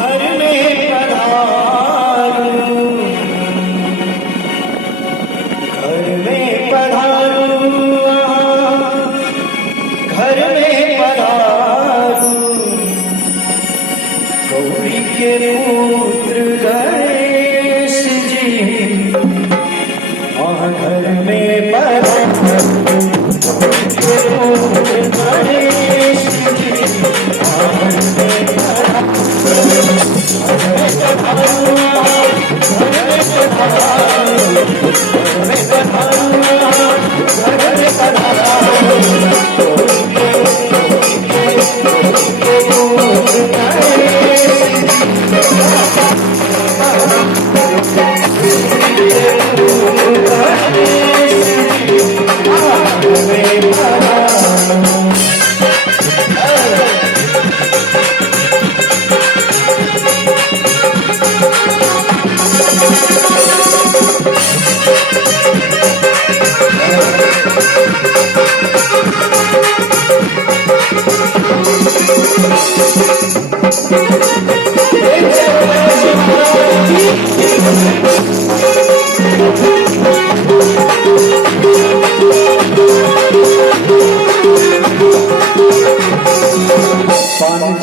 घर में पधारूं, घर में पधारूं, घर में पधारूं, गौरी के पुत्र गणेश जी, घर में पधारूं, गौरी के पुत्र गणेश जी, घर में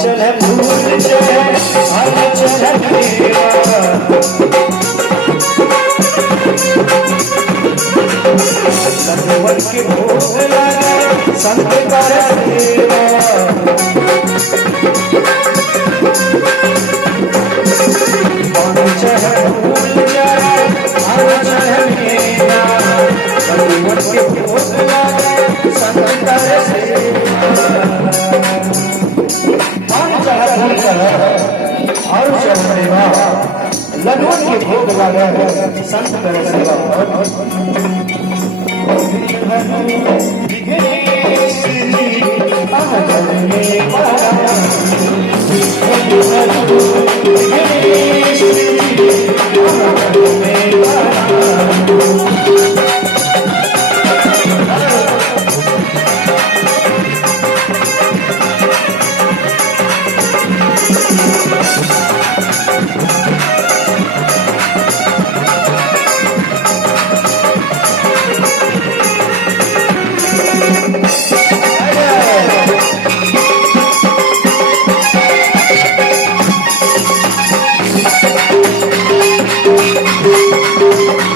चल भूल चल हर चल संगवन के भोग लगा संत कर सेवा चल भूल चल हर चल मेरा संगवन के भोग लगा संत कर सेवा और चढ़ेगा लड्डुओं के भोग लगे संत कर सेवा विघ्नेश जी, घर में